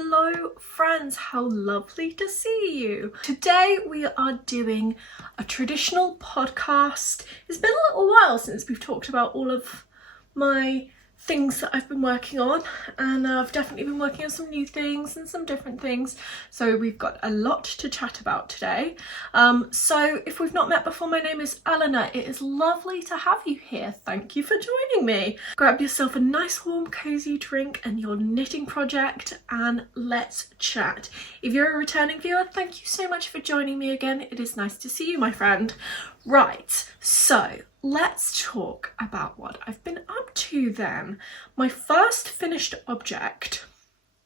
Hello friends, how lovely to see you. Today we are doing a traditional podcast. It's been a little while since we've talked about all of my things that I've been working on, and I've definitely been working on some new things and some different things, so we've got a lot to chat about today. So if we've not met before, my name is Eleanor. It is lovely to have you here. Thank you for joining me. Grab yourself a nice warm cozy drink and your knitting project and let's chat. If you're a returning viewer, thank you so much for joining me again. It is nice to see you, my friend. Right, so let's talk about what I've been up to then. My first finished object,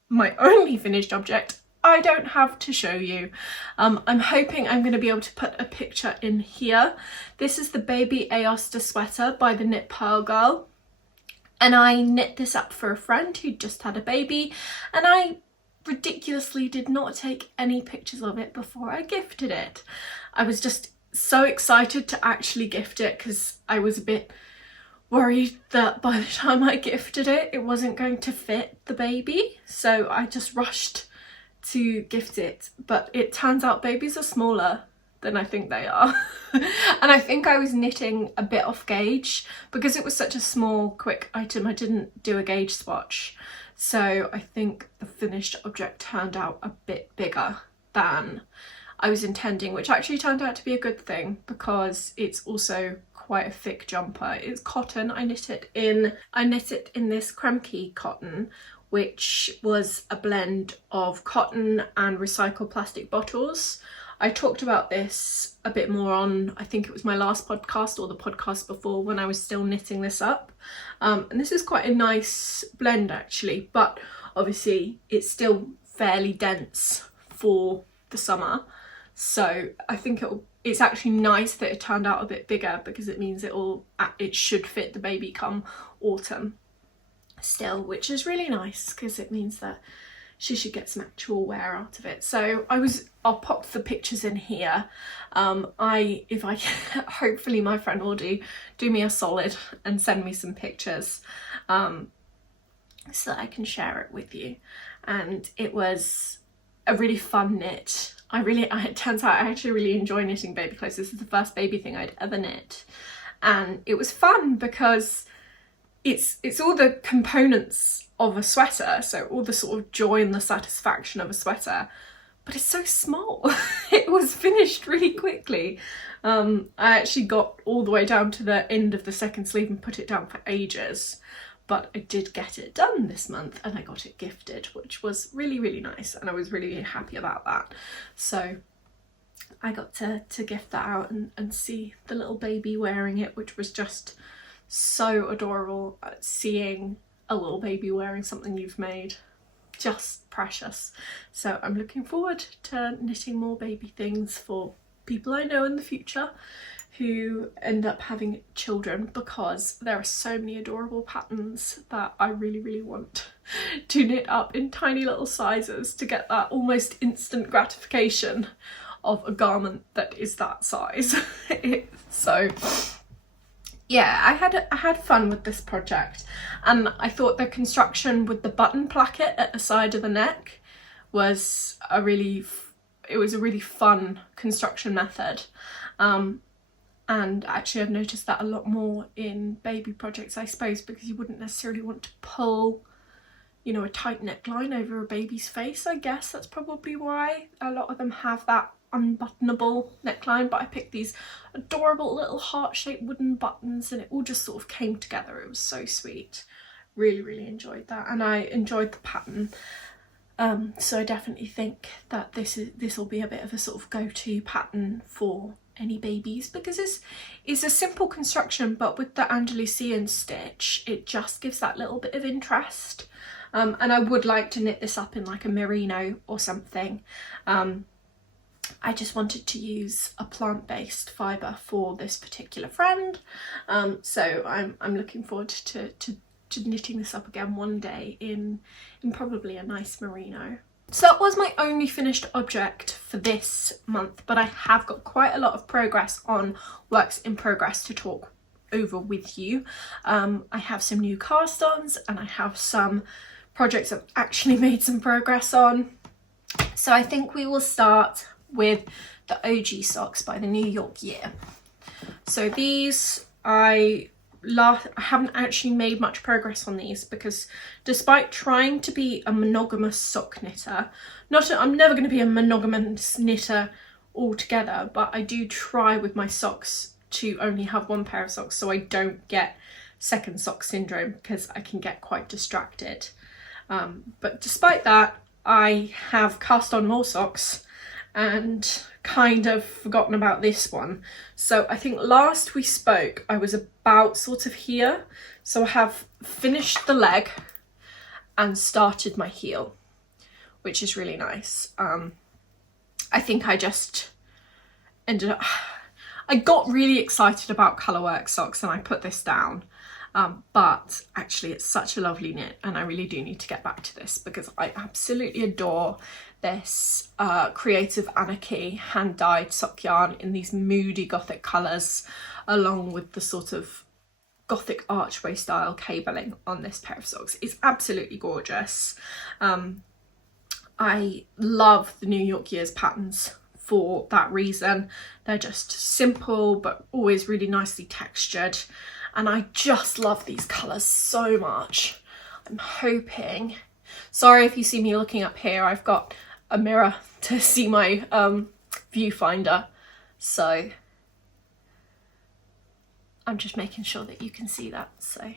my only finished object, I don't have to show you. I'm hoping I'm going to be able to put a picture in here. This is the baby Aosta sweater by the Knit Pearl Girl. And I knit this up for a friend who just had a baby, and I ridiculously did not take any pictures of it before I gifted it. I was just so excited to actually gift it because I was a bit worried that by the time I gifted it, it wasn't going to fit the baby. So I just rushed to gift it, but it turns out babies are smaller than I think they are. And I think I was knitting a bit off gauge because it was such a small, quick item. I didn't do a gauge swatch. So I think the finished object turned out a bit bigger than I was intending, which actually turned out to be a good thing because it's also quite a thick jumper. It's cotton. I knit it in this Kremke cotton, which was a blend of cotton and recycled plastic bottles. I talked about this a bit more on, I think it was my last podcast or the podcast before, when I was still knitting this up. And this is quite a nice blend actually, but obviously it's still fairly dense for the summer. So I think it's actually nice that it turned out a bit bigger because it means it should fit the baby come autumn still, which is really nice because it means that she should get some actual wear out of it. So I'll pop the pictures in here. If I hopefully my friend will do me a solid and send me some pictures so that I can share it with you. And it was a really fun knit. It turns out I actually really enjoy knitting baby clothes. This is the first baby thing I'd ever knit, and it was fun because it's all the components of a sweater, so all the sort of joy and the satisfaction of a sweater, but it's so small. It was finished really quickly. I actually got all the way down to the end of the second sleeve and put it down for ages, but I did get it done this month and I got it gifted, which was really, really nice, and I was really, really happy about that. So I got to gift that out and see the little baby wearing it, which was just so adorable. Seeing a little baby wearing something you've made, just precious. So I'm looking forward to knitting more baby things for people I know in the future who end up having children, because there are so many adorable patterns that I really, really want to knit up in tiny little sizes to get that almost instant gratification of a garment that is that size. So yeah, I had fun with this project, and I thought the construction with the button placket at the side of the neck was a really fun construction method. And actually I've noticed that a lot more in baby projects, I suppose, because you wouldn't necessarily want to pull, a tight neckline over a baby's face. I guess that's probably why a lot of them have that unbuttonable neckline, but I picked these adorable little heart-shaped wooden buttons and it all just sort of came together. It was so sweet. Really, really enjoyed that, and I enjoyed the pattern. So I definitely think that this will be a bit of a sort of go-to pattern for any babies, because it's a simple construction, but with the Andalusian stitch it just gives that little bit of interest. And I would like to knit this up in like a merino or something. I just wanted to use a plant-based fibre for this particular friend, so I'm looking forward to knitting this up again one day in probably a nice merino. So that was my only finished object for this month, but I have got quite a lot of progress on works in progress to talk over with you. I have some new cast-ons and I have some projects I've actually made some progress on. So I think we will start with the OG socks by the New York Year. So these, I haven't actually made much progress on these because despite trying to be a monogamous sock knitter, I'm never going to be a monogamous knitter altogether, but I do try with my socks to only have one pair of socks so I don't get second sock syndrome, because I can get quite distracted. But despite that, I have cast on more socks and kind of forgotten about this one. So I think last we spoke I was about sort of here, so I have finished the leg and started my heel, which is really nice. I think I just ended up, I got really excited about colourwork socks and I put this down, but actually it's such a lovely knit and I really do need to get back to this because I absolutely adore this Creative Anarchy hand-dyed sock yarn in these moody gothic colours, along with the sort of gothic archway style cabling on this pair of socks. It's absolutely gorgeous. I love the New York Year's patterns for that reason. They're just simple but always really nicely textured, and I just love these colours so much. I'm hoping, sorry if you see me looking up here, I've got a mirror to see my viewfinder, so I'm just making sure that you can see that. So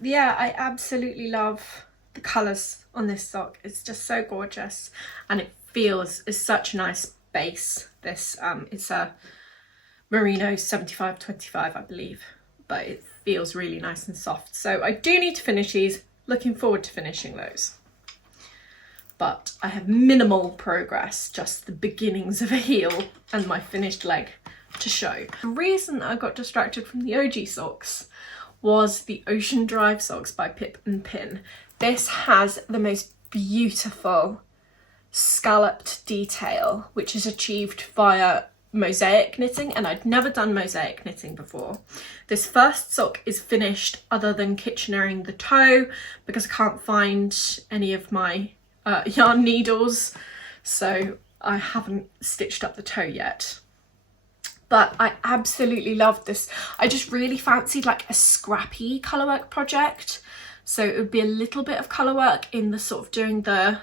yeah, I absolutely love the colours on this sock. It's just so gorgeous and it feels, it's such a nice base. This it's a merino 75-25 I believe, but it feels really nice and soft. So I do need to finish these, looking forward to finishing those. But I have minimal progress, just the beginnings of a heel and my finished leg to show. The reason I got distracted from the OG socks was the Ocean Drive socks by Pip and Pin. This has the most beautiful scalloped detail, which is achieved via mosaic knitting, and I'd never done mosaic knitting before. This first sock is finished other than Kitchenering the toe because I can't find any of my yarn needles, so I haven't stitched up the toe yet. But I absolutely love this. I just really fancied like a scrappy colourwork project, so it would be a little bit of colourwork in the sort of doing the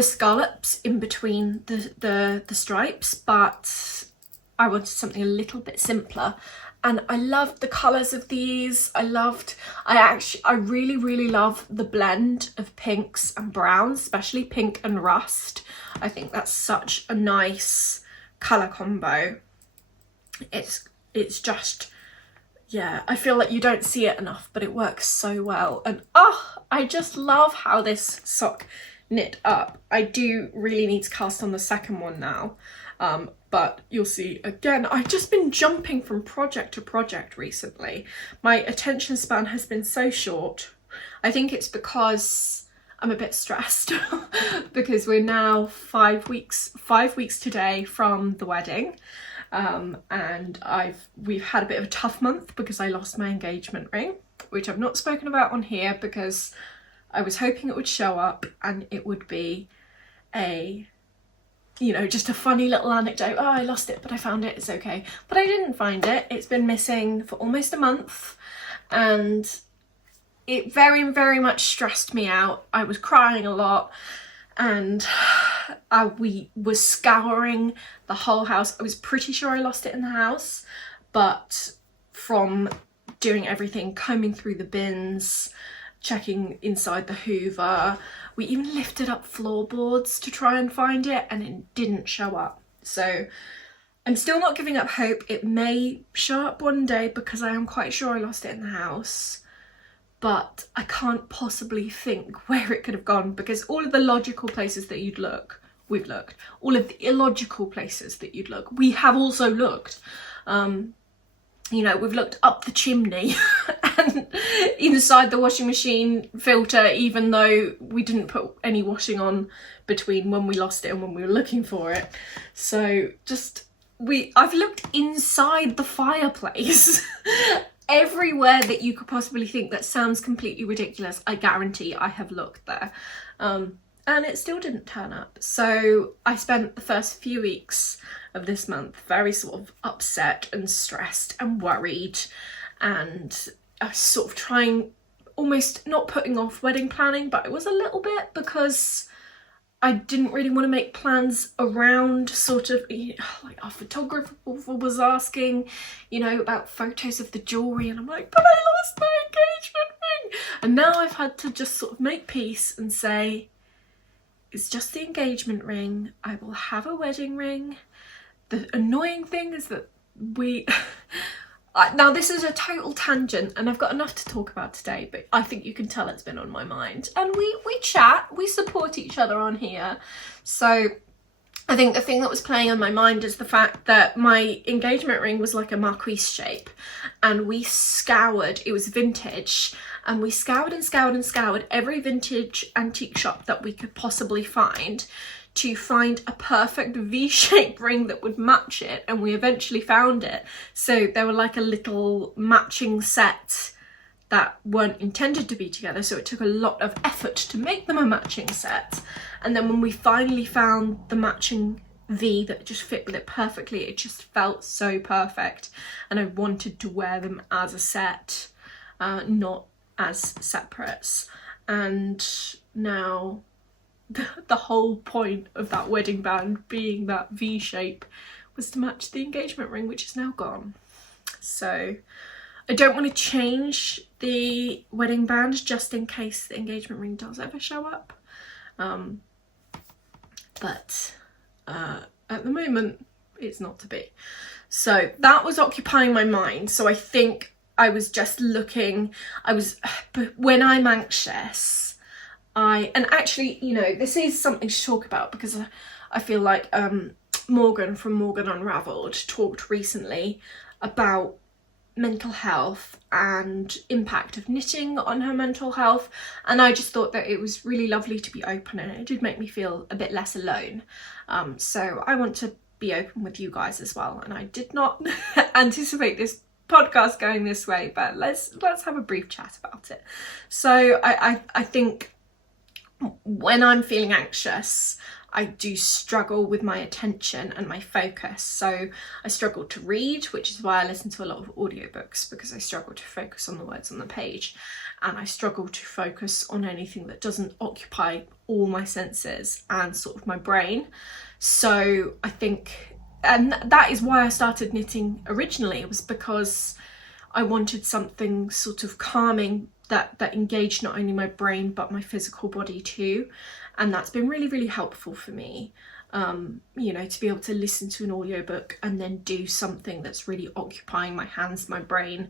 scallops in between the stripes, but I wanted something a little bit simpler. And I loved the colours of these. I really love the blend of pinks and browns, especially pink and rust. I think that's such a nice colour combo. It's just, yeah, I feel like you don't see it enough, but it works so well. And I just love how this sock knit up. I do really need to cast on the second one now. But you'll see, again, I've just been jumping from project to project recently. My attention span has been so short. I think it's because I'm a bit stressed because we're now 5 weeks today from the wedding. And we've had a bit of a tough month because I lost my engagement ring, which I've not spoken about on here because I was hoping it would show up and it would be a, you know, just a funny little anecdote. Oh, I lost it, but I found it, it's okay. But I didn't find it. It's been missing for almost a month and it very, very much stressed me out. I was crying a lot and we were scouring the whole house. I was pretty sure I lost it in the house, but from doing everything, combing through the bins, checking inside the Hoover, we even lifted up floorboards to try and find it and it didn't show up. So I'm still not giving up hope. It may show up one day because I am quite sure I lost it in the house, but I can't possibly think where it could have gone because all of the logical places that you'd look, we've looked. All of the illogical places that you'd look, we have also looked. You know, we've looked up the chimney and inside the washing machine filter, even though we didn't put any washing on between when we lost it and when we were looking for it. So just, I've looked inside the fireplace everywhere that you could possibly think that sounds completely ridiculous, I guarantee I have looked there. And it still didn't turn up. So I spent the first few weeks of this month very sort of upset and stressed and worried, and I was sort of trying, almost not putting off wedding planning, but it was a little bit, because I didn't really want to make plans around sort of, like, our photographer was asking, you know, about photos of the jewellery, and I'm like, but I lost my engagement ring. And now I've had to just sort of make peace and say, it's just the engagement ring. I will have a wedding ring. The annoying thing is that now this is a total tangent and I've got enough to talk about today, but I think you can tell it's been on my mind. And we chat, we support each other on here. So I think the thing that was playing on my mind is the fact that my engagement ring was like a Marquise shape, and we scoured, it was vintage, and we scoured and scoured and scoured every vintage antique shop that we could possibly find to find a perfect V-shaped ring that would match it, and we eventually found it. So they were like a little matching set that weren't intended to be together, so it took a lot of effort to make them a matching set. And then when we finally found the matching V that just fit with it perfectly, it just felt so perfect, and I wanted to wear them as a set, not as separates. And now the whole point of that wedding band being that V shape was to match the engagement ring, which is now gone. So I don't want to change the wedding band just in case the engagement ring does ever show up. But at the moment it's not to be. So that was occupying my mind. So I think I was just looking, when I'm anxious, and actually, you know, this is something to talk about, because I feel like Morgan from Morgan Unravelled talked recently about mental health and impact of knitting on her mental health, and I just thought that it was really lovely to be open, and it did make me feel a bit less alone. So I want to be open with you guys as well, and I did not anticipate this podcast going this way, but let's have a brief chat about it. So I think when I'm feeling anxious, I do struggle with my attention and my focus. So I struggle to read, which is why I listen to a lot of audiobooks, because I struggle to focus on the words on the page, and I struggle to focus on anything that doesn't occupy all my senses and sort of my brain. So I think, and that is why I started knitting originally, it was because I wanted something sort of calming that engaged not only my brain but my physical body too. And that's been really, really helpful for me, you know, to be able to listen to an audiobook and then do something that's really occupying my hands, my brain.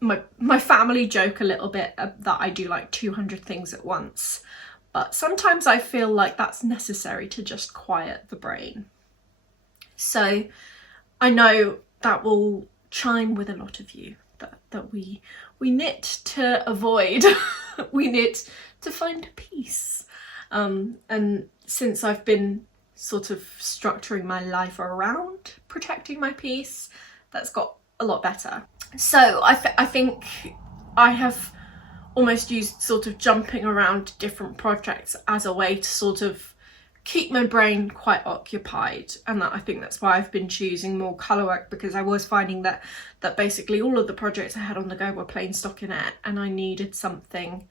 My family joke a little bit that I do like 200 things at once, but sometimes I feel like that's necessary to just quiet the brain. So I know that will chime with a lot of you, that we knit to avoid, we knit to find peace. And since I've been sort of structuring my life around protecting my peace, that's got a lot better. So I think I have almost used sort of jumping around different projects as a way to sort of keep my brain quite occupied, and I think that's why I've been choosing more colour work, because I was finding that basically all of the projects I had on the go were plain stockinette, and I needed something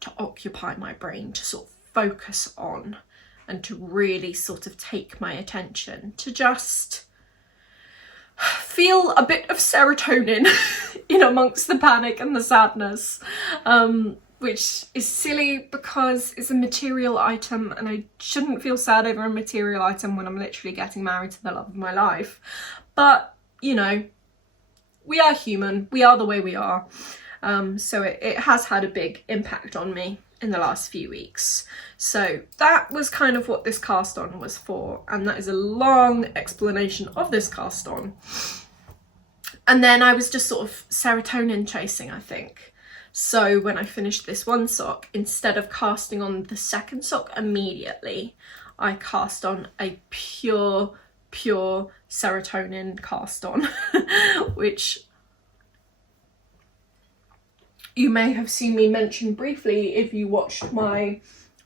to occupy my brain, to sort of focus on, and to really sort of take my attention, to just feel a bit of serotonin in amongst the panic and the sadness, which is silly because it's a material item, and I shouldn't feel sad over a material item when I'm literally getting married to the love of my life. But, you know, we are human, we are the way we are. So it has had a big impact on me in the last few weeks. So that was kind of what this cast on was for, and that is a long explanation of this cast on. And then I was just sort of serotonin chasing, I think. So when I finished this one sock, instead of casting on the second sock immediately, I cast on a pure serotonin cast on, which you may have seen me mention briefly if you watched my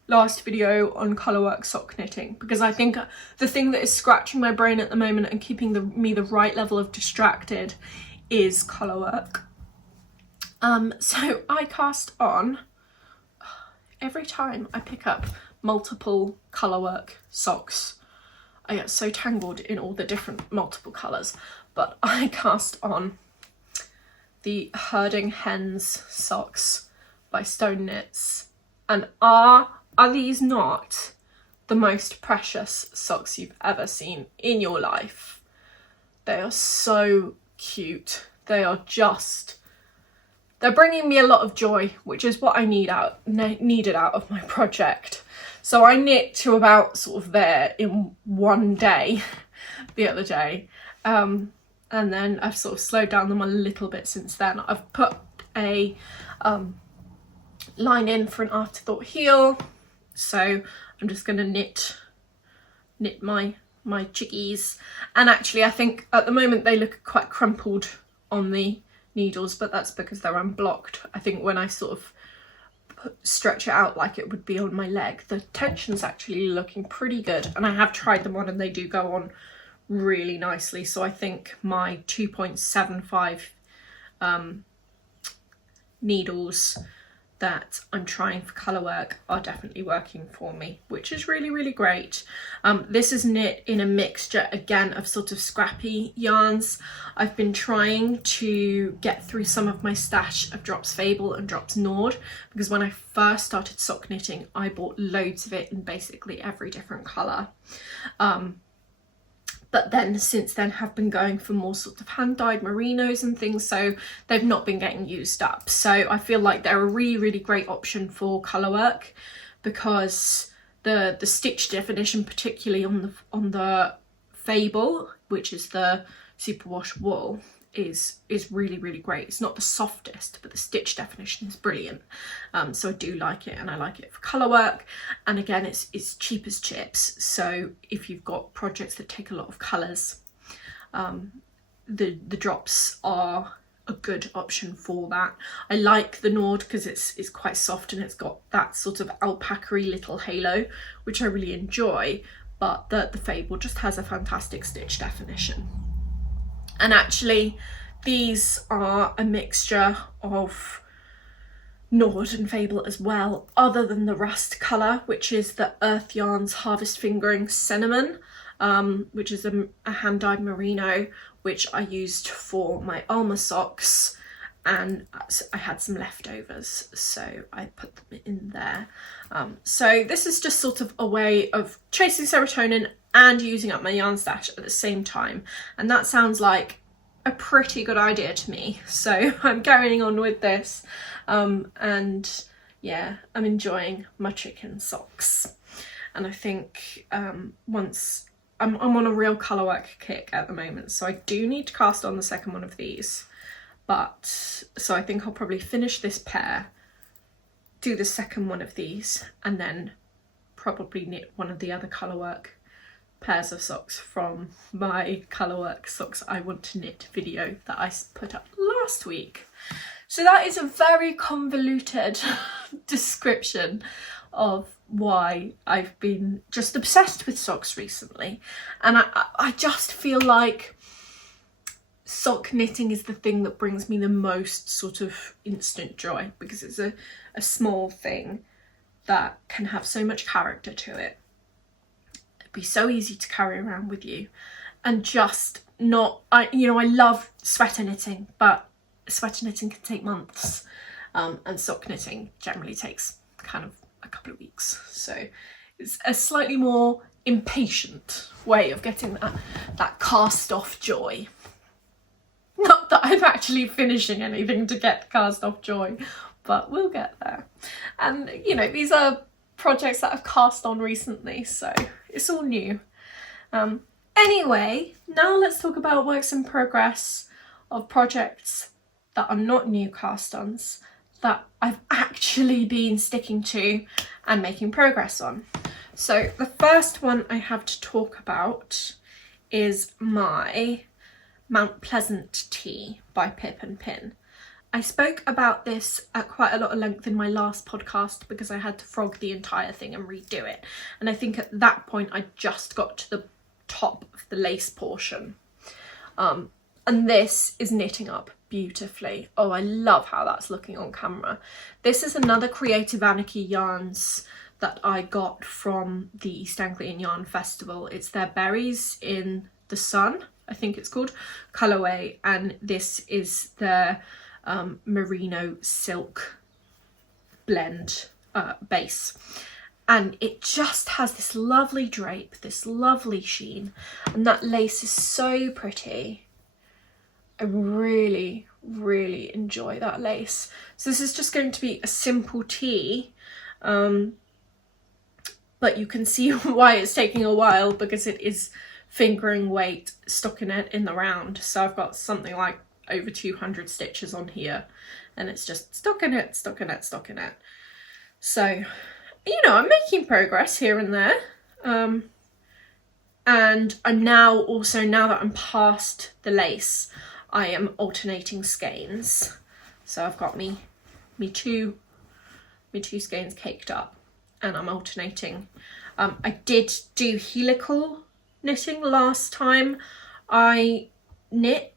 last video on colourwork sock knitting, because I think the thing that is scratching my brain at the moment and keeping me the right level of distracted is colourwork. So I cast on, every time I pick up multiple colourwork socks, I get so tangled in all the different multiple colours, but I cast on the Herding Hens socks by Stone Knits, and are these not the most precious socks you've ever seen in your life? They are so cute. They are just, they're bringing me a lot of joy, which is what I needed out of my project. So I knit to about sort of there in one day the other day, and then I've sort of slowed down them a little bit since then. I've put a line in for an afterthought heel, so I'm just going to knit my chickies. And actually I think at the moment they look quite crumpled on the needles, but that's because they're unblocked. I think when I sort of stretch it out like it would be on my leg, the tension's actually looking pretty good, and I have tried them on and they do go on really nicely. So I think my 2.75 needles that I'm trying for colourwork are definitely working for me, which is really, really great. This is knit in a mixture again of sort of scrappy yarns. I've been trying to get through some of my stash of Drops Fable and Drops Nord, because when I first started sock knitting I bought loads of it in basically every different colour. But then since then have been going for more sort of hand-dyed merinos and things, so they've not been getting used up. So I feel like they're a really, really great option for colourwork, because the stitch definition, particularly on the Fable, which is the superwash wool, is really, really great. It's not the softest, but the stitch definition is brilliant. So I do like it, and I like it for colourwork. And again, it's cheap as chips, so if you've got projects that take a lot of colours, the drops are a good option for that. I like the Nord because it's quite soft and it's got that sort of alpaca-y little halo, which I really enjoy, but the Fable just has a fantastic stitch definition. And actually these are a mixture of Nord and Fable as well, other than the rust colour, which is the Earth Yarns Harvest Fingering Cinnamon, which is a hand-dyed merino, which I used for my Alma socks, and I had some leftovers, so I put them in there. So this is just sort of a way of chasing serotonin and using up my yarn stash at the same time, and that sounds like a pretty good idea to me, so I'm carrying on with this. And yeah, I'm enjoying my chicken socks, and I think once I'm on a real colourwork kick at the moment, so I do need to cast on the second one of these. But so I think I'll probably finish this pair, do the second one of these, and then probably knit one of the other colourwork pairs of socks from my colourwork socks I want to knit video that I put up last week. So that is a very convoluted description of why I've been just obsessed with socks recently, and I just feel like sock knitting is the thing that brings me the most sort of instant joy, because it's a small thing that can have so much character to it. It'd be so easy to carry around with you, and just not, I love sweater knitting, but sweater knitting can take months, and sock knitting generally takes kind of a couple of weeks, so it's a slightly more impatient way of getting that cast off joy. Not that I'm actually finishing anything to get the cast off joy, but we'll get there. And these are projects that I've cast on recently, so it's all new. Anyway, now let's talk about works in progress of projects that are not new cast-ons, that I've actually been sticking to and making progress on. So the first one I have to talk about is my Mount Pleasant tee by Pip and Pin. I spoke about this at quite a lot of length in my last podcast because I had to frog the entire thing and redo it. And I think at that point I just got to the top of the lace portion. And this is knitting up beautifully. Oh, I love how that's looking on camera. This is another Creative Anarchy yarns that I got from the East Anglian Yarn Festival. It's their Berries in the Sun, I think it's called, colourway, and this is their merino silk blend base. And it just has this lovely drape, this lovely sheen, and that lace is so pretty. I really, really enjoy that lace. So this is just going to be a simple tee, but you can see why it's taking a while, because it is fingering weight stockinette in the round. So I've got something like over 200 stitches on here, and it's just stockinette, stockinette, stockinette. So, you know, I'm making progress here and there. And I'm now also, now that I'm past the lace, I am alternating skeins. So I've got me two skeins caked up, and I'm alternating. I did do helical knitting last time I knit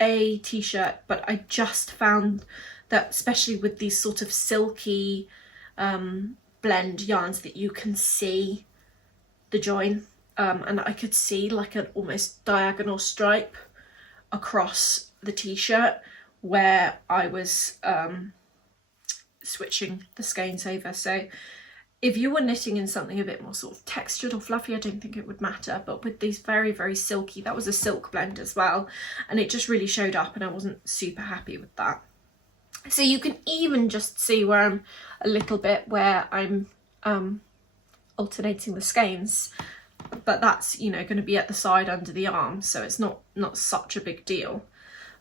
a t-shirt, but I just found that, especially with these sort of silky blend yarns, that you can see the join, and I could see like an almost diagonal stripe across the t-shirt where I was switching the skeins over. So if you were knitting in something a bit more sort of textured or fluffy, I don't think it would matter, but with these very, very silky, that was a silk blend as well, and it just really showed up, and I wasn't super happy with that. So you can even just see where I'm a little bit where I'm alternating the skeins, but that's, you know, going to be at the side under the arm, so it's not such a big deal.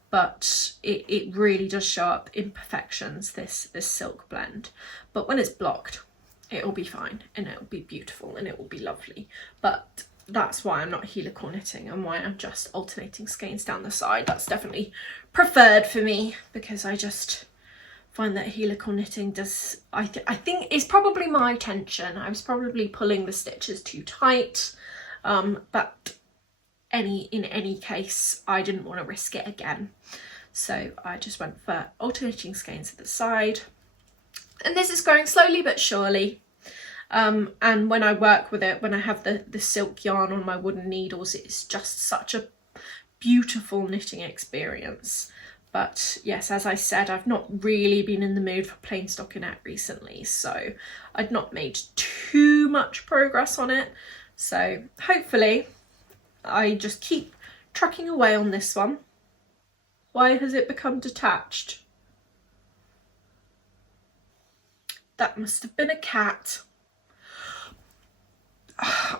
But it really does show up imperfections, this silk blend. But when it's blocked, it'll be fine, and it'll be beautiful, and it will be lovely. But that's why I'm not helical knitting, and why I'm just alternating skeins down the side. That's definitely preferred for me, because I just find that helical knitting does, I think it's probably my tension. I was probably pulling the stitches too tight, but in any case, I didn't want to risk it again. So I just went for alternating skeins at the side. And this is going slowly but surely. And when I work with it, when I have the silk yarn on my wooden needles, it's just such a beautiful knitting experience. But yes, as I said, I've not really been in the mood for plain stockinette recently, so I'd not made too much progress on it. So hopefully I just keep trucking away on this one. Why has it become detached? That must have been a cat.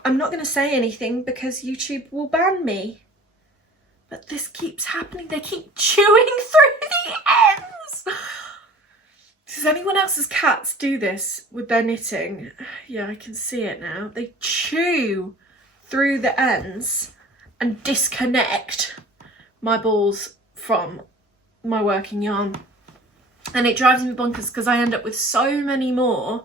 I'm not going to say anything because YouTube will ban me. But this keeps happening. They keep chewing through the ends. Does anyone else's cats do this with their knitting? Yeah, I can see it now. They chew through the ends and disconnect my balls from my working yarn. And it drives me bonkers because I end up with so many more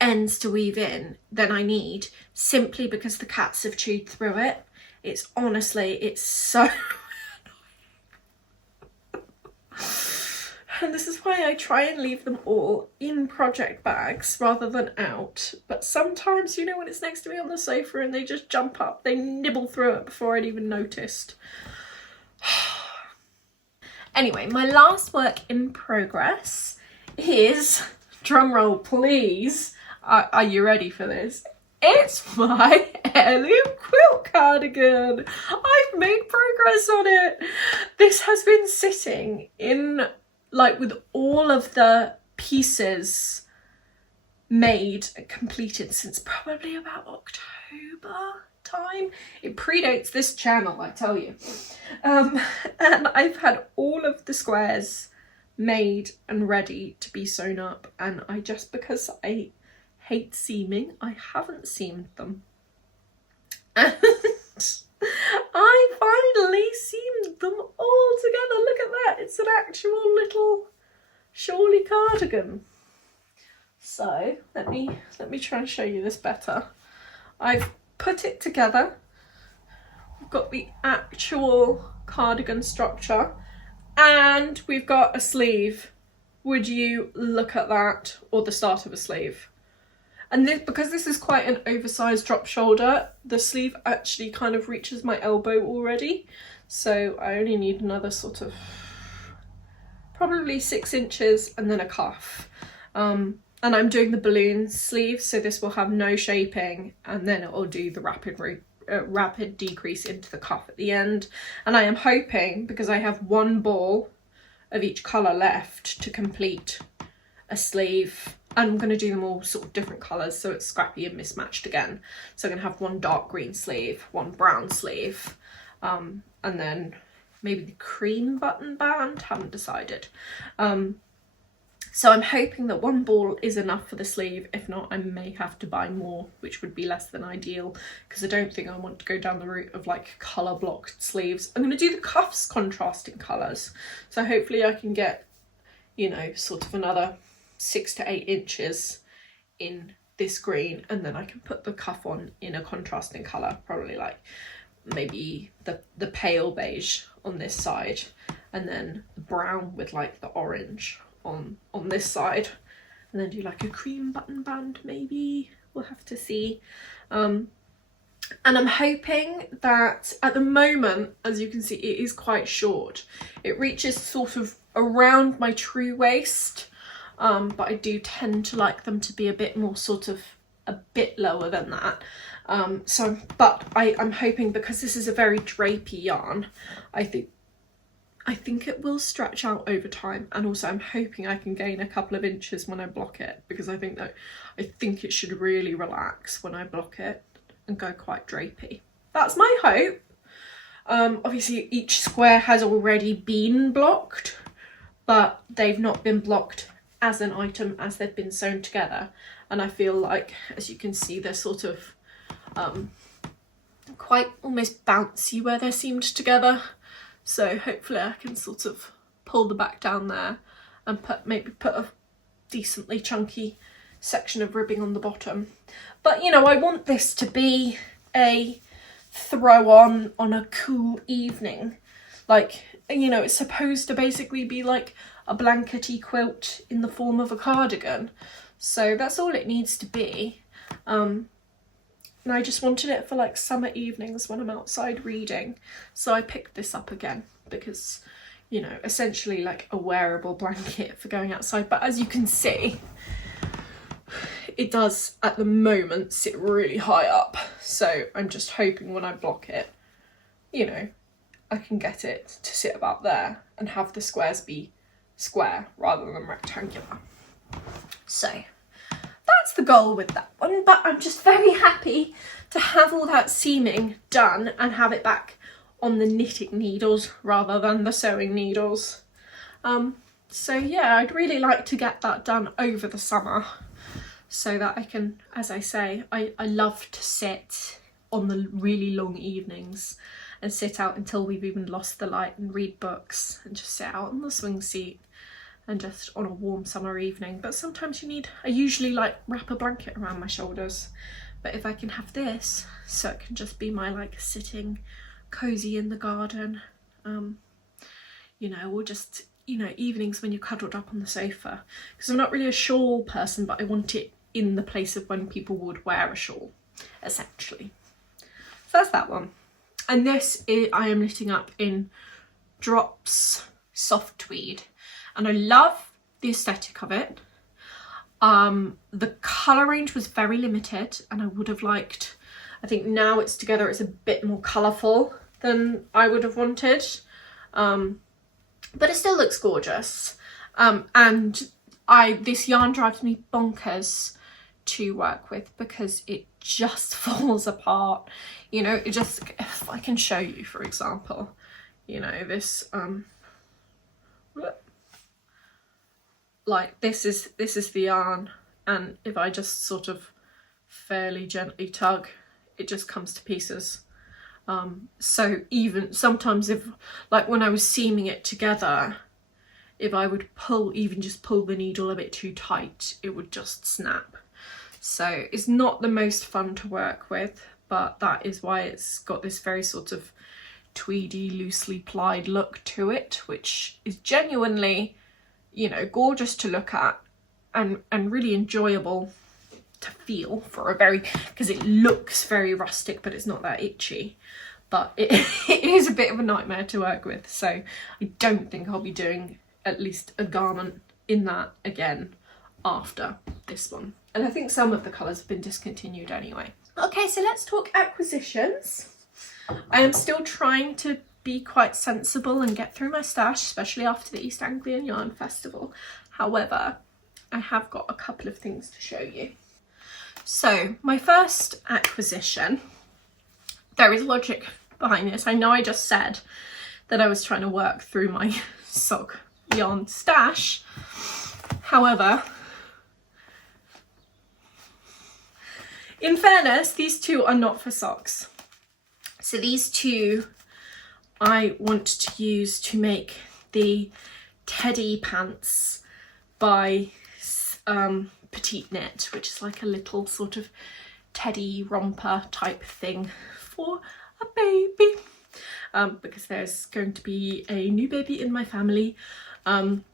ends to weave in than I need, simply because the cats have chewed through it. It's honestly, it's so annoying. And this is why I try and leave them all in project bags rather than out. But sometimes, you know, when it's next to me on the sofa and they just jump up, they nibble through it before I'd even noticed. Anyway, my last work in progress is, drumroll please, are you ready for this? It's my Heirloom Quilt Cardigan. I've made progress on it. This has been sitting in, like, with all of the pieces made and completed since probably about October time. It predates this channel, I tell you. And I've had all of the squares made and ready to be sewn up, and I just, because I hate seaming, I haven't seamed them. And I finally seamed them all together. Look at that, it's an actual little shawly cardigan. So let me try and show you this better. I've put it together. We've got the actual cardigan structure and we've got a sleeve. Would you look at that? Or the start of a sleeve. And this, because this is quite an oversized drop shoulder, the sleeve actually kind of reaches my elbow already. So I only need another sort of probably 6 inches and then a cuff. And I'm doing the balloon sleeve, so this will have no shaping, and then it will do the rapid decrease into the cuff at the end. And I am hoping, because I have one ball of each colour left to complete a sleeve, and I'm going to do them all sort of different colours so it's scrappy and mismatched again. So I'm going to have one dark green sleeve, one brown sleeve, and then maybe the cream button band, haven't decided. So I'm hoping that one ball is enough for the sleeve. If not, I may have to buy more, which would be less than ideal, because I don't think I want to go down the route of like colour blocked sleeves. I'm going to do the cuffs contrasting colours. So hopefully I can get, you know, sort of another 6 to 8 inches in this green, and then I can put the cuff on in a contrasting colour, probably like maybe the pale beige on this side, and then the brown with like the orange on this side, and then do like a cream button band maybe. We'll have to see. And I'm hoping that at the moment, as you can see, it is quite short. It reaches sort of around my true waist, but I do tend to like them to be a bit more sort of a bit lower than that. But I'm hoping, because this is a very drapey yarn, I think it will stretch out over time, and also I'm hoping I can gain a couple of inches when I block it, because I think it should really relax when I block it and go quite drapey. That's my hope. Obviously each square has already been blocked, but they've not been blocked as an item as they've been sewn together, and I feel like, as you can see, they're sort of quite almost bouncy where they're seamed together. So hopefully I can sort of pull the back down there and maybe put a decently chunky section of ribbing on the bottom. But you know, I want this to be a throw on a cool evening. Like, you know, it's supposed to basically be like a blankety quilt in the form of a cardigan. So that's all it needs to be. And I just wanted it for like summer evenings when I'm outside reading. So I picked this up again because, you know, essentially like a wearable blanket for going outside. But as you can see, it does at the moment sit really high up. So I'm just hoping when I block it, you know, I can get it to sit about there and have the squares be square rather than rectangular. So that's the goal with that one, but I'm just very happy to have all that seaming done and have it back on the knitting needles rather than the sewing needles. So yeah, I'd really like to get that done over the summer so that I can, as I say, I love to sit on the really long evenings and sit out until we've even lost the light and read books and just sit out on the swing seat and just on a warm summer evening. But sometimes I usually like wrap a blanket around my shoulders, but if I can have this, so it can just be my like sitting cozy in the garden, you know, or just, you know, evenings when you're cuddled up on the sofa, because I'm not really a shawl person, but I want it in the place of when people would wear a shawl, essentially. So that's that one. And this I am knitting up in Drops Soft Tweed, and I love the aesthetic of it. The colour range was very limited, and I would have liked, I think now it's together, it's a bit more colourful than I would have wanted, but it still looks gorgeous. And this yarn drives me bonkers to work with because it just falls apart, you know. It just, if I can show you, for example, you know, this like this is the yarn, and if I just sort of fairly gently tug, it just comes to pieces. So even sometimes if, like when I was seaming it together, if I would just pull the needle a bit too tight, it would just snap. So it's not the most fun to work with, but that is why it's got this very sort of tweedy, loosely plied look to it, which is genuinely, you know, gorgeous to look at and really enjoyable to feel for a very, because it looks very rustic, but it's not that itchy. But it is a bit of a nightmare to work with, so I don't think I'll be doing at least a garment in that again after this one. And I think some of the colours have been discontinued anyway. Okay, so let's talk acquisitions. I am still trying to be quite sensible and get through my stash, especially after the East Anglian Yarn Festival. However, I have got a couple of things to show you. So my first acquisition, there is logic behind this. I know I just said that I was trying to work through my sock yarn stash. However, in fairness, these two are not for socks. So these two I want to use to make the teddy pants by Petite Knit, which is like a little sort of teddy romper type thing for a baby, because there's going to be a new baby in my family, and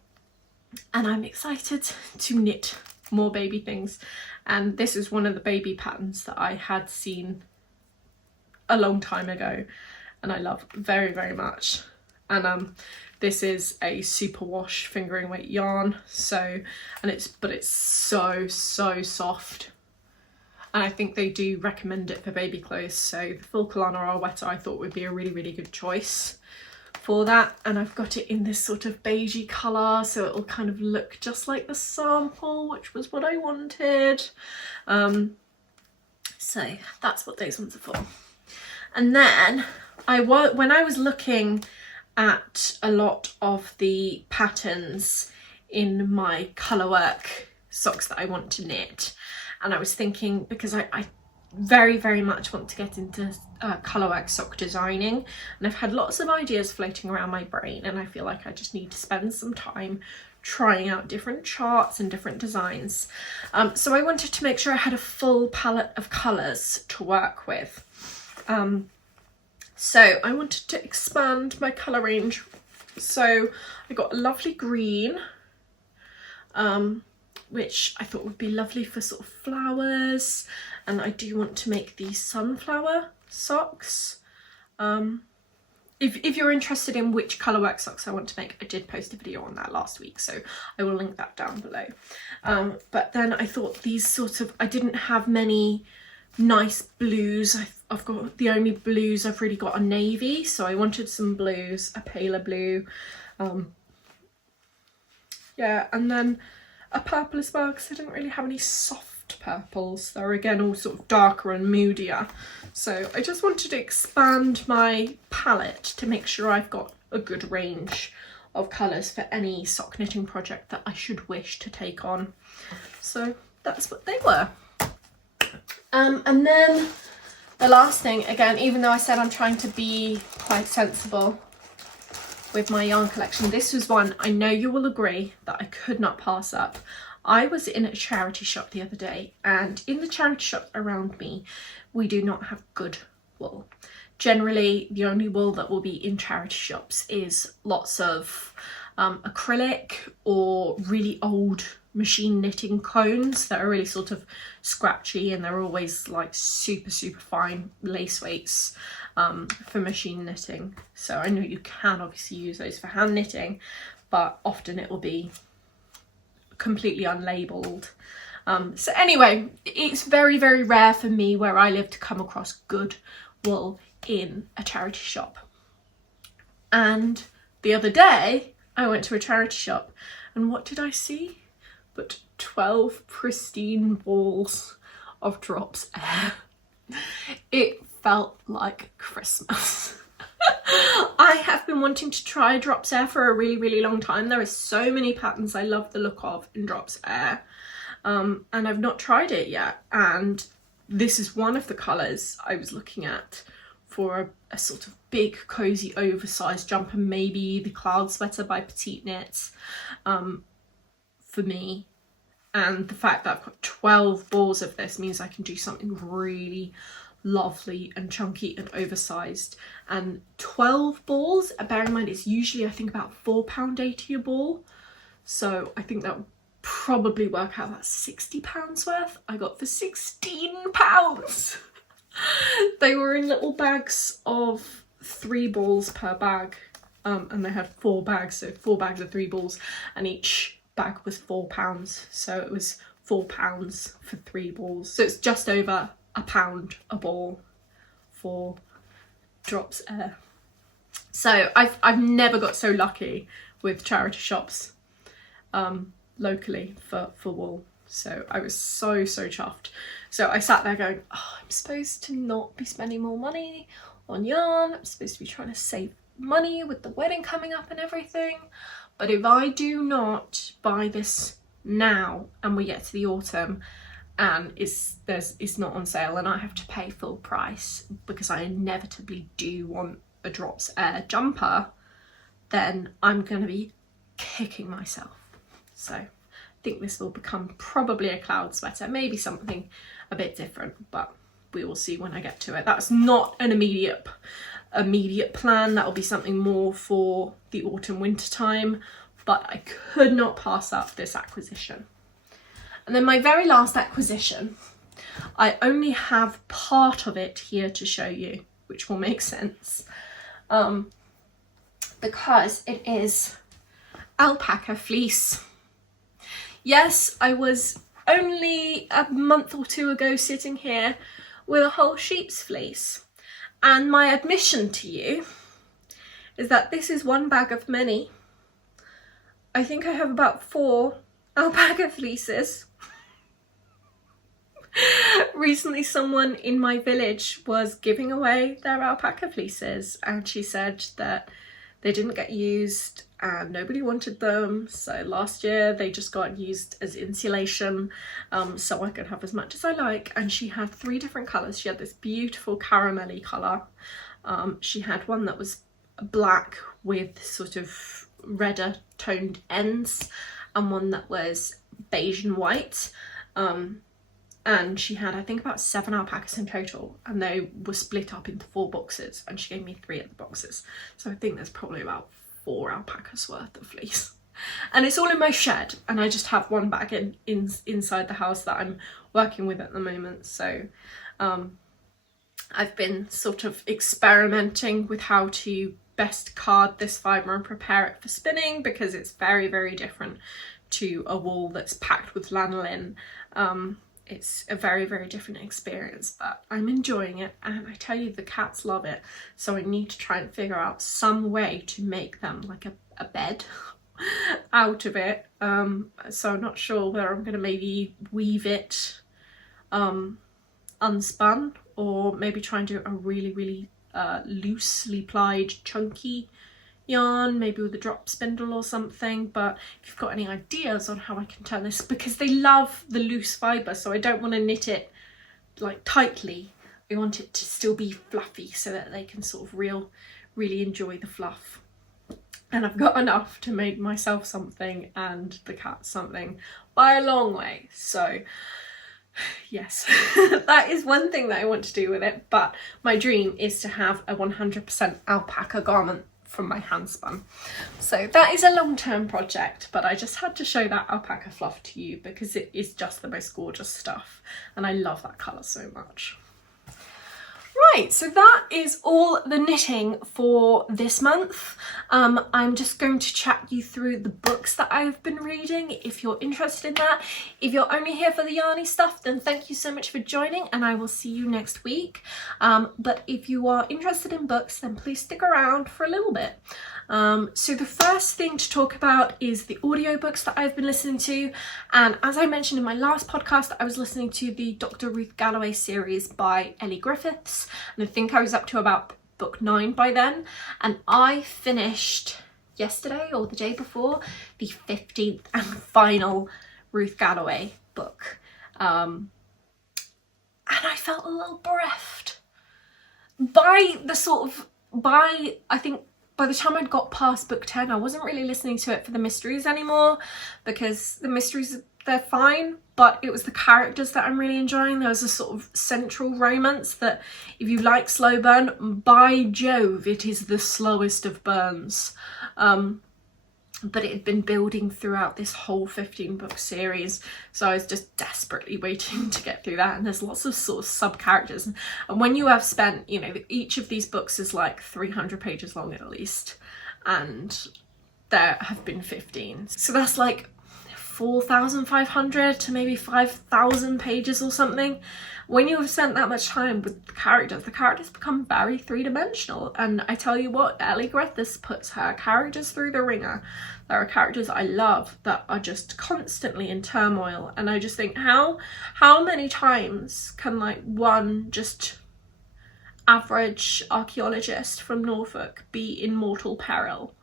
I'm excited to knit more baby things. And this is one of the baby patterns that I had seen a long time ago and I love very, very much. And this is a superwash fingering weight yarn, so, and it's so soft, and I think they do recommend it for baby clothes. So the full Kalana Arwetta I thought would be a really good choice for that. And I've got it in this sort of beigey colour, so it'll kind of look just like the sample, which was what I wanted. So that's what those ones are for. And then when I was looking at a lot of the patterns in my colourwork socks that I want to knit, and I was thinking, because I very much want to get into colourwork sock designing, and I've had lots of ideas floating around my brain, and I feel like I just need to spend some time trying out different charts and different designs. So I wanted to make sure I had a full palette of colours to work with. So I wanted to expand my colour range. So I got a lovely green, which I thought would be lovely for sort of flowers. And I do want to make these sunflower socks. If you're interested in which colourwork socks I want to make, I did post a video on that last week, so I will link that down below. But then I thought these sort of, I didn't have many nice blues. I've got, the only blues I've really got are navy, so I wanted some blues, a paler blue, yeah, and then a purple as well, because I didn't really have any soft purples. They're again all sort of darker and moodier, so I just wanted to expand my palette to make sure I've got a good range of colours for any sock knitting project that I should wish to take on. So that's what they were. And then the last thing, again, even though I said I'm trying to be quite sensible with my yarn collection, this was one I know you will agree that I could not pass up. I was in a charity shop the other day, and in the charity shop around me, we do not have good wool. Generally, the only wool that will be in charity shops is lots of acrylic or really old machine knitting cones that are really sort of scratchy, and they're always like super fine lace weights for machine knitting. So I know you can obviously use those for hand knitting, but often it will be completely unlabeled. So anyway, it's very rare for me where I live to come across good wool in a charity shop. And the other day I went to a charity shop, and what did I see but 12 pristine balls of Drops Air. It felt like Christmas. I have been wanting to try Drops Air for a really long time. There are so many patterns I love the look of in Drops Air, and I've not tried it yet, and this is one of the colours I was looking at for a sort of big, cozy, oversized jumper, maybe the Cloud Sweater by Petite Knits for me. And the fact that I've got 12 balls of this means I can do something really lovely and chunky and oversized. And 12 balls, bear in mind it's usually I think about £4.80 a ball, so I think that would probably work out about £60 worth. I got for £16. They were in little bags of 3 balls per bag, and they had 4 bags, so 4 bags of 3 balls, and each bag was £4, so it was £4 for 3 balls, so it's just over £1 a ball for Drops Air. So I've never got so lucky with charity shops locally for wool, so I was so chuffed. So I sat there going, oh, I'm supposed to not be spending more money on yarn, I'm supposed to be trying to save money with the wedding coming up and everything, but if I do not buy this now and we get to the autumn and it's not on sale and I have to pay full price because I inevitably do want a Drops Air jumper, then I'm going to be kicking myself. So I think this will become probably a Cloud Sweater, maybe something a bit different, but we will see when I get to it. That's not an immediate plan. That will be something more for the autumn winter time, but I could not pass up this acquisition. And then my very last acquisition, I only have part of it here to show you, which will make sense, because it is alpaca fleece. Yes, I was only a month or 2 ago sitting here with a whole sheep's fleece, and my admission to you is that this is one bag of many. I think I have about 4 alpaca fleeces. Recently someone in my village was giving away their alpaca fleeces and she said that they didn't get used and nobody wanted them, so last year they just got used as insulation, so I could have as much as I like. And she had 3 different colours. She had this beautiful caramelly colour, she had one that was black with sort of redder toned ends, and one that was beige and white, and she had I think about 7 alpacas in total, and they were split up into 4 boxes, and she gave me 3 of the boxes, so I think there's probably about 4 alpacas worth of fleece. And it's all in my shed, and I just have one bag inside the house that I'm working with at the moment. So I've been sort of experimenting with how to best card this fibre and prepare it for spinning, because it's very different to a wool that's packed with lanolin. It's a very different experience, but I'm enjoying it, and I tell you, the cats love it, so I need to try and figure out some way to make them like a bed out of it. So I'm not sure whether I'm going to maybe weave it unspun, or maybe try and do a really loosely plied chunky yarn, maybe with a drop spindle or something. But if you've got any ideas on how I can turn this, because they love the loose fibre, so I don't want to knit it like tightly, I want it to still be fluffy so that they can sort of really enjoy the fluff. And I've got enough to make myself something and the cat something by a long way. So yes, that is one thing that I want to do with it, but my dream is to have a 100% alpaca garment from my hand spun. So that is a long-term project, but I just had to show that alpaca fluff to you because it is just the most gorgeous stuff, and I love that colour so much. Right, so that is all the knitting for this month. I'm just going to chat you through the books that I've been reading if you're interested in that. If you're only here for the yarny stuff, then thank you so much for joining, and I will see you next week. But if you are interested in books, then please stick around for a little bit. So the first thing to talk about is the audiobooks that I've been listening to, and as I mentioned in my last podcast, I was listening to the Dr. Ruth Galloway series by Ellie Griffiths, and I think I was up to about book 9 by then, and I finished yesterday or the day before the 15th and final Ruth Galloway book, and I felt a little bereft. I think by the time I'd got past book 10, I wasn't really listening to it for the mysteries anymore, because the mysteries, they're fine, but it was the characters that I'm really enjoying. There was a sort of central romance that, if you like slow burn, by Jove, it is the slowest of burns. But it had been building throughout this whole 15-book series, so I was just desperately waiting to get through that. And there's lots of sort of sub-characters, and when you have spent, you know, each of these books is like 300 pages long at least, and there have been 15, so that's like 4,500 to maybe 5,000 pages or something. When you have spent that much time with the characters become very three-dimensional, and I tell you what, Ellie Griffiths puts her characters through the ringer. There are characters I love that are just constantly in turmoil, and I just think, how many times can like one just average archaeologist from Norfolk be in mortal peril?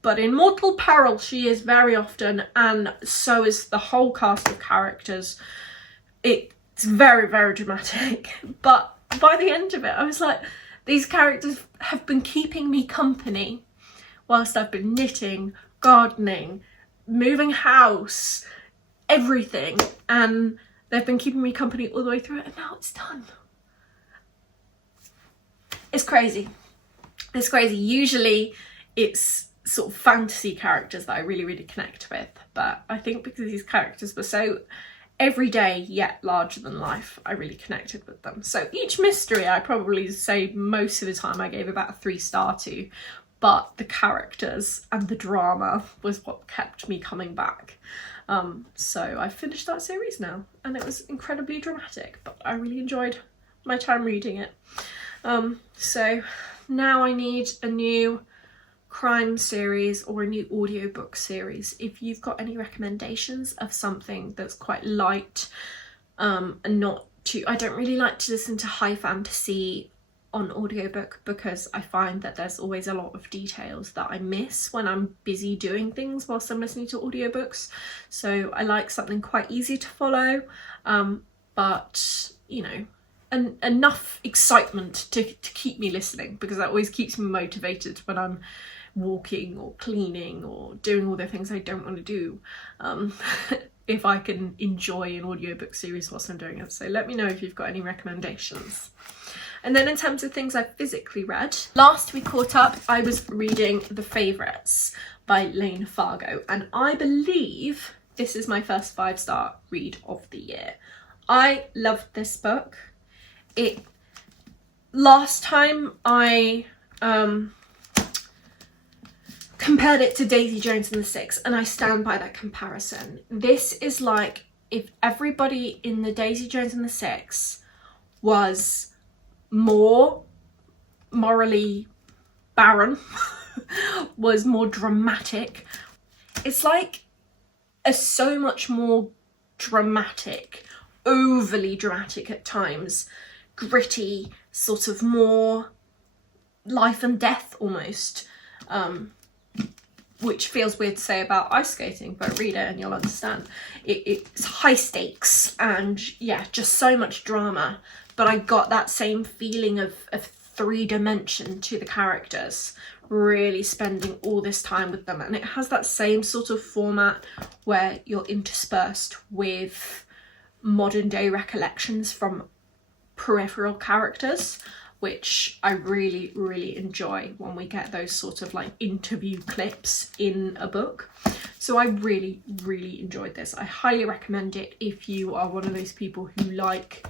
But in mortal peril she is very often, and so is the whole cast of characters. It's very, very dramatic, but by the end of it, I was like, these characters have been keeping me company whilst I've been knitting, gardening, moving house, everything, and they've been keeping me company all the way through it, and now it's done. It's crazy. It's crazy. Usually it's sort of fantasy characters that I really, really connect with, but I think because these characters were so everyday yet larger than life, I really connected with them. So each mystery, I probably say most of the time I gave about a 3-star to, but the characters and the drama was what kept me coming back. So I finished that series now, and it was incredibly dramatic, but I really enjoyed my time reading it. So now I need a new crime series or a new audiobook series. If you've got any recommendations of something that's quite light, and not too, I don't really like to listen to high fantasy on audiobook because I find that there's always a lot of details that I miss when I'm busy doing things whilst I'm listening to audiobooks. So I like something quite easy to follow, but you know, enough excitement to keep me listening, because that always keeps me motivated when I'm walking or cleaning or doing all the things I don't want to do, if I can enjoy an audiobook series whilst I'm doing it. So let me know if you've got any recommendations. And then in terms of things I've physically read, last we caught up I was reading The Favourites by Lane Fargo, and I believe this is my first 5-star read of the year. I loved this book. Last time I compared it to Daisy Jones and the Six, and I stand by that comparison. This is like if everybody in the Daisy Jones and the Six was more morally barren, was more dramatic. It's like a so much more dramatic, overly dramatic at times, gritty, sort of more life and death almost, which feels weird to say about ice skating, but read it and you'll understand. It's high stakes and yeah, just so much drama, but I got that same feeling of 3-dimension to the characters, really spending all this time with them. And it has that same sort of format where you're interspersed with modern day recollections from peripheral characters, which I really, really enjoy when we get those sort of like interview clips in a book. So I really, really enjoyed this. I highly recommend it if you are one of those people who like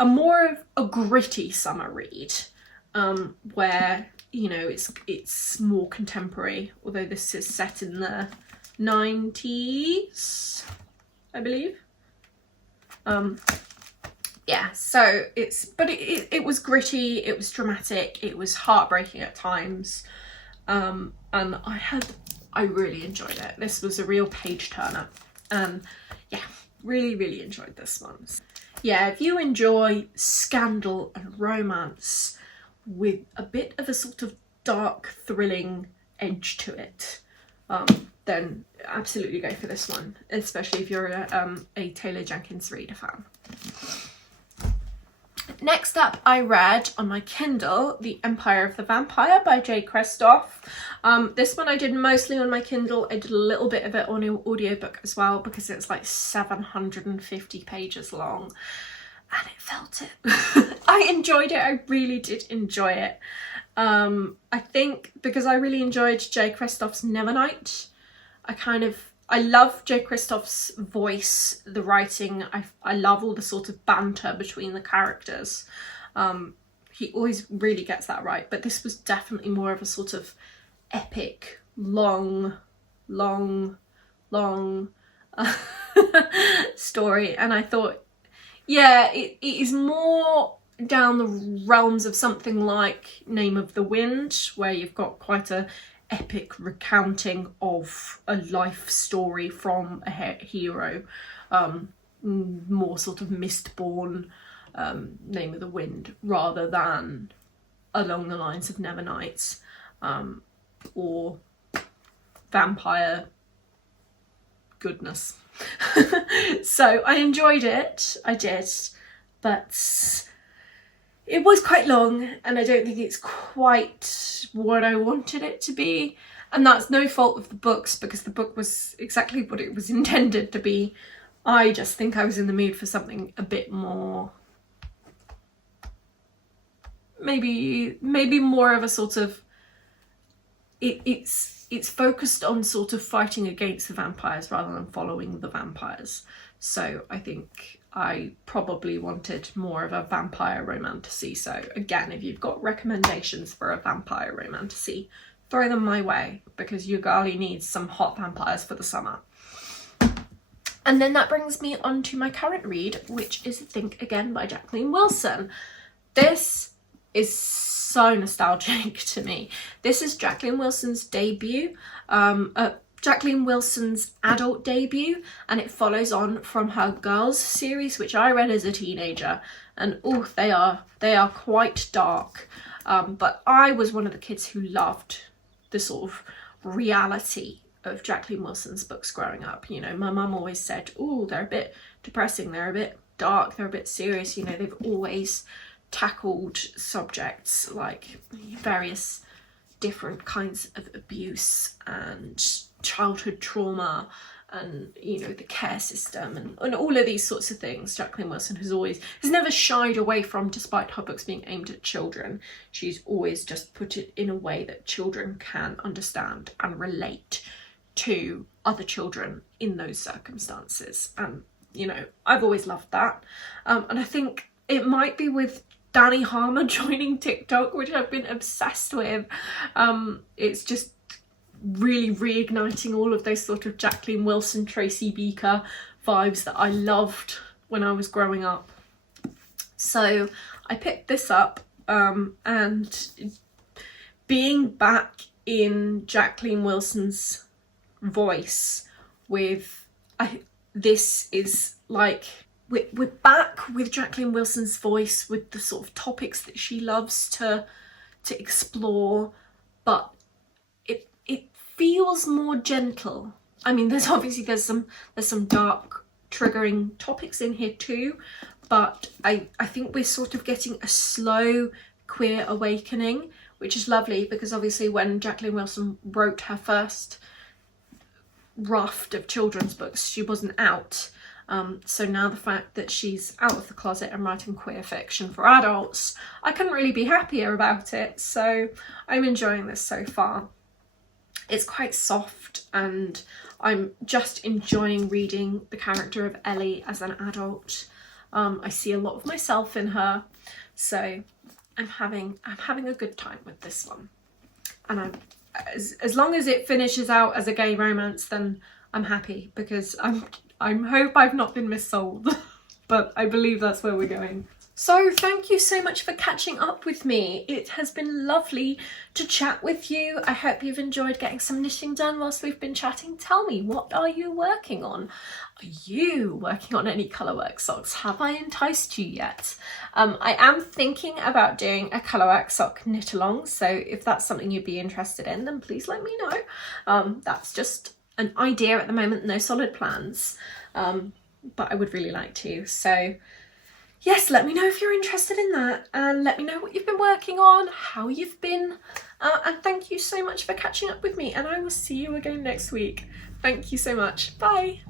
a more of a gritty summer read, where, you know, it's more contemporary, although this is set in the 90s, I believe. Yeah, so it was gritty, it was dramatic, it was heartbreaking at times, and I really enjoyed it. This was a real page turner, and yeah, really, really enjoyed this one. Yeah, if you enjoy scandal and romance with a bit of a sort of dark, thrilling edge to it, then absolutely go for this one, especially if you're a Taylor Jenkins Reid fan. Next up, I read on my Kindle The Empire of the Vampire by Jay Kristoff. This one I did mostly on my Kindle. I did a little bit of it on an audiobook as well because it's like 750 pages long and it felt it. I enjoyed it. I really did enjoy it. I think because I really enjoyed Jay Kristoff's Nevernight. I love Jay Kristoff's voice, the writing. I love all the sort of banter between the characters. He always really gets that right, but this was definitely more of a sort of epic, long story. And I thought, yeah, it is more down the realms of something like Name of the Wind, where you've got quite a epic recounting of a life story from a hero, more sort of Mistborn, Name of the Wind, rather than along the lines of Nevernights, or vampire goodness. So I enjoyed it, I did, but it was quite long and I don't think it's quite what I wanted it to be. And that's no fault of the books because the book was exactly what it was intended to be. I just think I was in the mood for something a bit more, maybe more of a sort of, it's focused on sort of fighting against the vampires rather than following the vampires. So I think I probably wanted more of a vampire romantasy. So again, if you've got recommendations for a vampire romantasy, throw them my way because your girlie needs some hot vampires for the summer. And then that brings me on to my current read, which is Think Again by Jacqueline Wilson. This is so nostalgic to me. This is Jacqueline Wilson's debut, Jacqueline Wilson's adult debut, and it follows on from her Girls series, which I read as a teenager, and oh, they are quite dark. But I was one of the kids who loved the sort of reality of Jacqueline Wilson's books growing up. You know, my mum always said, oh, they're a bit depressing, they're a bit dark, they're a bit serious. You know, they've always tackled subjects like various different kinds of abuse and childhood trauma and, you know, the care system and all of these sorts of things. Jacqueline Wilson has never shied away from, despite her books being aimed at children. She's always just put it in a way that children can understand and relate to other children in those circumstances. And, you know, I've always loved that. And I think it might be with Danny Harmer joining TikTok, which I've been obsessed with. It's just really reigniting all of those sort of Jacqueline Wilson, Tracy Beaker vibes that I loved when I was growing up. So I picked this up, and being back in Jacqueline Wilson's voice with, this is like, we're back with Jacqueline Wilson's voice with the sort of topics that she loves to explore, but it feels more gentle. I mean, there's some dark triggering topics in here too, but I think we're sort of getting a slow queer awakening, which is lovely because obviously when Jacqueline Wilson wrote her first raft of children's books, she wasn't out. So now the fact that she's out of the closet and writing queer fiction for adults, I couldn't really be happier about it. So I'm enjoying this so far. It's quite soft and I'm just enjoying reading the character of Ellie as an adult. I see a lot of myself in her, so I'm having a good time with this one. And as long as it finishes out as a gay romance, then I'm happy because I hope I've not been missold, but I believe that's where we're going. So thank you so much for catching up with me. It has been lovely to chat with you. I hope you've enjoyed getting some knitting done whilst we've been chatting. Tell me, what are you working on? Are you working on any colourwork socks? Have I enticed you yet? I am thinking about doing a colourwork sock knit along, so if that's something you'd be interested in, then please let me know. That's just an idea at the moment, no solid plans, but I would really like to. So yes, let me know if you're interested in that, and let me know what you've been working on, how you've been, and thank you so much for catching up with me, and I will see you again next week. Thank you so much. Bye.